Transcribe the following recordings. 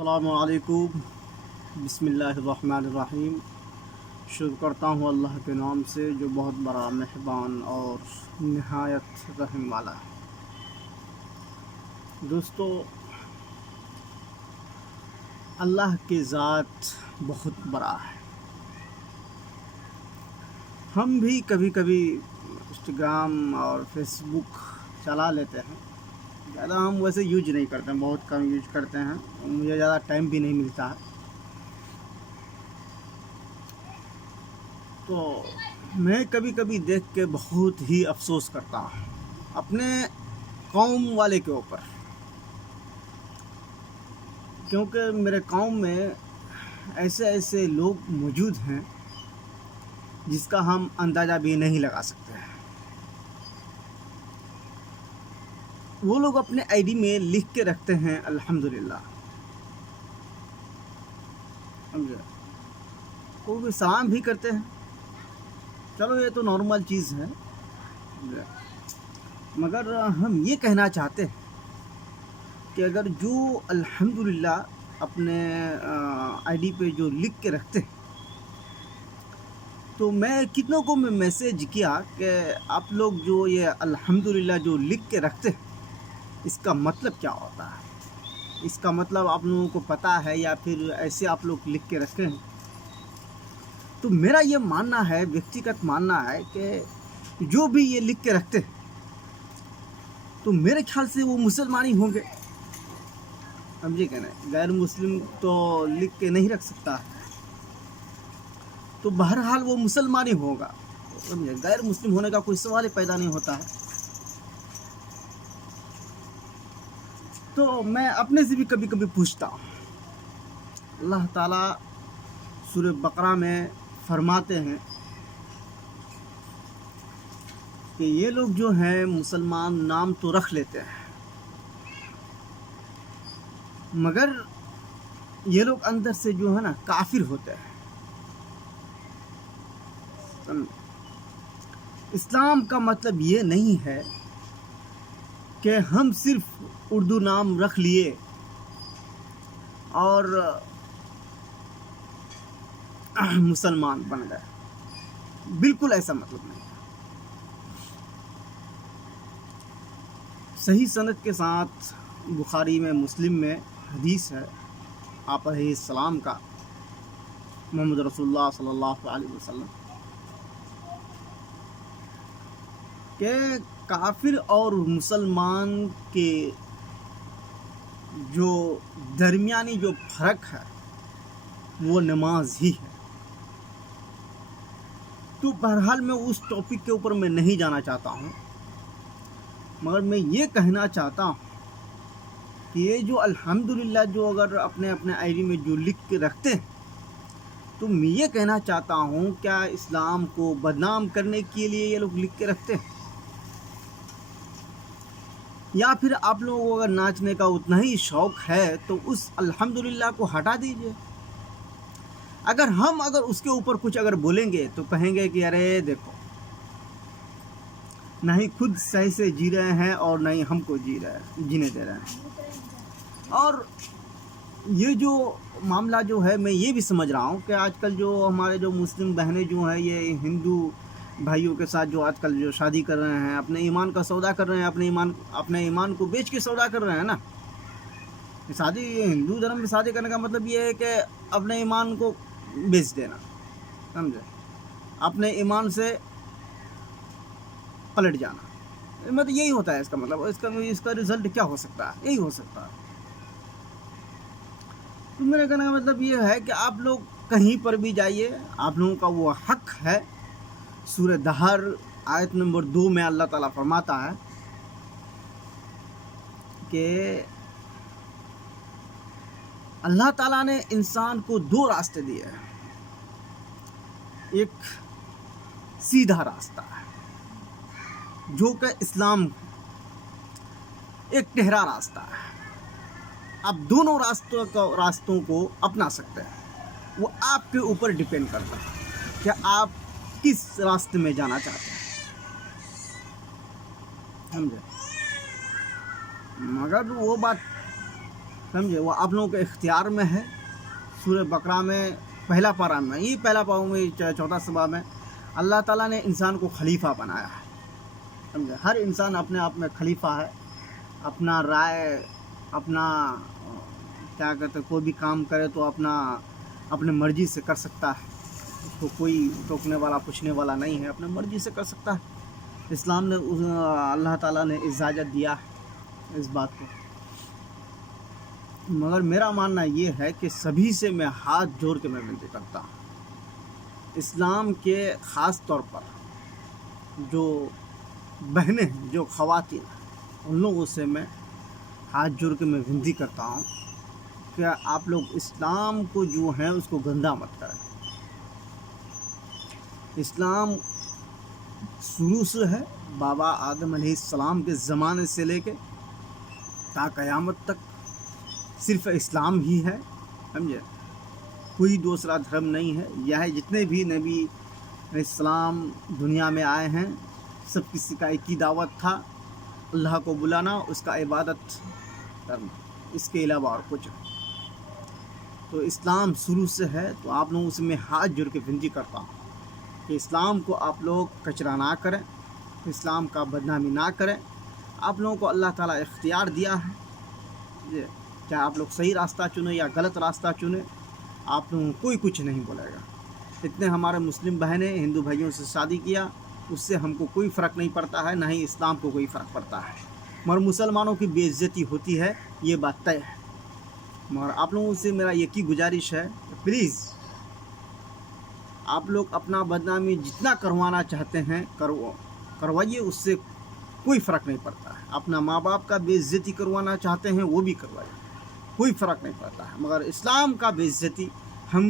السلام علیکم۔ بسم اللہ الرحمن الرحیم۔ شروع کرتا ہوں اللہ کے نام سے جو بہت بڑا مہربان اور نہایت رحم والا ہے۔ دوستو، اللہ کی ذات بہت بڑا ہے۔ ہم بھی کبھی کبھی انسٹاگرام اور فیس بک چلا لیتے ہیں، زیادہ ہم ویسے یوز نہیں کرتے ہیں، بہت کم یوز کرتے ہیں، مجھے زیادہ ٹائم بھی نہیں ملتا ہے۔ تو میں کبھی کبھی دیکھ کے بہت ہی افسوس کرتا ہوں اپنے قوم والے کے اوپر، کیونکہ میرے قوم میں ایسے لوگ موجود ہیں جس کا ہم اندازہ بھی نہیں لگا سکتے ہیں۔ وہ لوگ اپنے آئی ڈی میں لکھ کے رکھتے ہیں الحمدللہ، سمجھے، وہ بھی سلام بھی کرتے ہیں، چلو یہ تو نارمل چیز ہے، مگر ہم یہ کہنا چاہتے ہیں کہ اگر جو الحمدللہ اپنے آئی ڈی پہ جو لکھ کے رکھتے ہیں، تو میں کتنوں کو میں میسیج کیا کہ آپ لوگ جو یہ الحمدللہ جو لکھ کے رکھتے ہیں، اس کا مطلب کیا ہوتا ہے؟ اس کا مطلب آپ لوگوں کو پتہ ہے یا پھر ایسے آپ لوگ لکھ کے رکھتے ہیں؟ تو میرا یہ ماننا ہے، ویکتیگت ماننا ہے کہ جو بھی یہ لکھ کے رکھتے ہیں تو میرے خیال سے وہ مسلمان ہی ہوں گے، سمجھے کہ نہیں؟ غیر مسلم تو لکھ کے نہیں رکھ سکتا ہے، تو بہرحال وہ مسلمان ہی ہوگا، سمجھے، غیر مسلم ہونے کا کوئی سوال ہی پیدا نہیں ہوتا ہے۔ تو میں اپنے سے بھی کبھی کبھی پوچھتا ہوں، اللہ تعالیٰ سورہ بقرہ میں فرماتے ہیں کہ یہ لوگ جو ہیں مسلمان نام تو رکھ لیتے ہیں، مگر یہ لوگ اندر سے جو ہے نا کافر ہوتے ہیں۔ اسلام کا مطلب یہ نہیں ہے کہ ہم صرف اردو نام رکھ لیے اور مسلمان بن گئے، بالکل ایسا مطلب نہیں ہے۔ صحیح سند کے ساتھ بخاری میں، مسلم میں حدیث ہے آپ علیہ السلام کا، محمد رسول اللہ صلی اللہ علیہ وسلم، کہ کافر اور مسلمان کے جو درمیانی جو فرق ہے وہ نماز ہی ہے۔ تو بہرحال میں اس ٹاپک کے اوپر میں نہیں جانا چاہتا ہوں، مگر میں یہ کہنا چاہتا ہوں کہ یہ جو الحمدللہ جو اگر اپنے آئی ڈی میں جو لکھ کے رکھتے ہیں، تو میں یہ کہنا چاہتا ہوں کیا اسلام کو بدنام کرنے کے لیے یہ لوگ لکھ کے رکھتے ہیں؟ یا پھر آپ لوگوں کو اگر ناچنے کا اتنا ہی شوق ہے تو اس الحمدللہ کو ہٹا دیجئے۔ اگر اس کے اوپر کچھ اگر بولیں گے تو کہیں گے کہ ارے دیکھو، نہ ہی خود صحیح سے جی رہے ہیں اور نہ ہی ہم کو جینے دے رہے ہیں۔ اور یہ جو معاملہ جو ہے، میں یہ بھی سمجھ رہا ہوں کہ آج کل جو ہمارے جو مسلم بہنیں جو ہیں، یہ ہندو بھائیوں کے ساتھ جو آج کل جو شادی کر رہے ہیں، اپنے ایمان کا سودا کر رہے ہیں، اپنے ایمان کو بیچ کے سودا کر رہے ہیں نا۔ شادی، ہندو دھرم میں شادی کرنے کا مطلب یہ ہے کہ اپنے ایمان کو بیچ دینا، سمجھے، اپنے ایمان سے پلٹ جانا، مطلب یہی ہوتا ہے اس کا مطلب۔ اس کا رزلٹ کیا ہو سکتا ہے؟ یہی ہو سکتا ہے۔ تو میرے کہنے کا مطلب یہ ہے کہ آپ لوگ کہیں پر بھی جائیے، آپ لوگوں کا وہ حق ہے۔ سورہ دہر آیت نمبر 2 میں اللہ تعالیٰ فرماتا ہے کہ اللہ تعالیٰ نے انسان کو 2 راستے دیے ہیں، ایک سیدھا راستہ ہے جو کہ اسلام، ایک ٹہرا راستہ ہے۔ آپ دونوں راستوں کو اپنا سکتے ہیں، وہ آپ کے اوپر ڈیپینڈ کرتا ہے کہ آپ کس راستے میں جانا چاہتے ہیں، سمجھے۔ مگر وہ بات سمجھے، وہ آپ لوگوں کے اختیار میں ہے۔ سورہ بقرہ میں پہلا پارہ میں، یہ پہلا پارہ میں 14 صبح میں اللہ تعالیٰ نے انسان کو خلیفہ بنایا ہے، سمجھے۔ ہر انسان اپنے آپ میں خلیفہ ہے، اپنا رائے، اپنا کیا کہتے ہیں، کوئی بھی کام کرے تو اپنے مرضی سے کر سکتا ہے، اس کو کوئی ٹوکنے والا پوچھنے والا نہیں ہے، اپنے مرضی سے کر سکتا ہے۔ اسلام نے اللہ تعالیٰ نے اجازت دیا ہے اس بات کو، مگر میرا ماننا یہ ہے کہ سبھی سے میں ہاتھ جوڑ کے میں ونتی کرتا ہوں، اسلام کے خاص طور پر جو بہنیں ہیں، جو خواتین ہیں، ان لوگوں سے میں ہاتھ جوڑ کے میں ونتی کرتا ہوں کہ آپ لوگ اسلام کو جو ہے اس کو گندا مت کریں۔ اسلام شروع سے ہے، بابا آدم علیہ السلام کے زمانے سے لے کے تا قیامت تک صرف اسلام ہی ہے، سمجھے، کوئی دوسرا دھرم نہیں ہے۔ یہ جتنے بھی نبی علیہ السلام دنیا میں آئے ہیں، سب کسی کا ایک ہی دعوت تھا، اللہ کو بلانا، اس کا عبادت کرنا، اس کے علاوہ اور کچھ نہیں۔ تو اسلام شروع سے ہے، تو آپ لوگوں سے میں ہاتھ جوڑ کے ونتی کرتا ہوں کہ اسلام کو آپ لوگ کچرا نہ کریں، اسلام کا بدنامی نہ کریں۔ آپ لوگوں کو اللہ تعالیٰ اختیار دیا ہے، چاہے آپ لوگ صحیح راستہ چنیں یا غلط راستہ چنیں، آپ لوگوں کو کوئی کچھ نہیں بولے گا۔ اتنے ہمارے مسلم بہنیں ہندو بھائیوں سے شادی کیا، اس سے ہم کو کوئی فرق نہیں پڑتا ہے، نہ ہی اسلام کو کوئی فرق پڑتا ہے، مگر مسلمانوں کی بے عزتی ہوتی ہے، یہ بات طے ہے۔ مگر آپ لوگوں سے میرا ایک ہی گزارش ہے کہ پلیز آپ لوگ اپنا بدنامی جتنا کروانا چاہتے ہیں کروائیے، اس سے کوئی فرق نہیں پڑتا ہے۔ اپنا ماں باپ کا بے عزتی کروانا چاہتے ہیں وہ بھی کروائیے، کوئی فرق نہیں پڑتا ہے، مگر اسلام کا بے عزتی ہم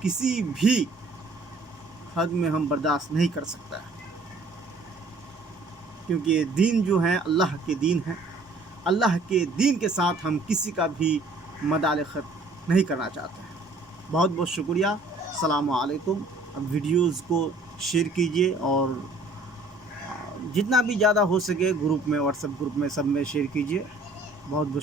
کسی بھی حد میں ہم برداشت نہیں کر سکتا ہے، کیونکہ یہ دین جو ہے اللہ کے دین ہے، اللہ کے دین کے ساتھ ہم کسی کا بھی مداخلت نہیں کرنا چاہتے ہیں۔ بہت بہت شکریہ، السلام علیکم۔ اب ویڈیوز کو شیئر کیجیے اور جتنا بھی زیادہ ہو سکے گروپ میں، واٹس ایپ گروپ میں، سب میں شیئر کیجیے۔ بہت بہت شکریہ۔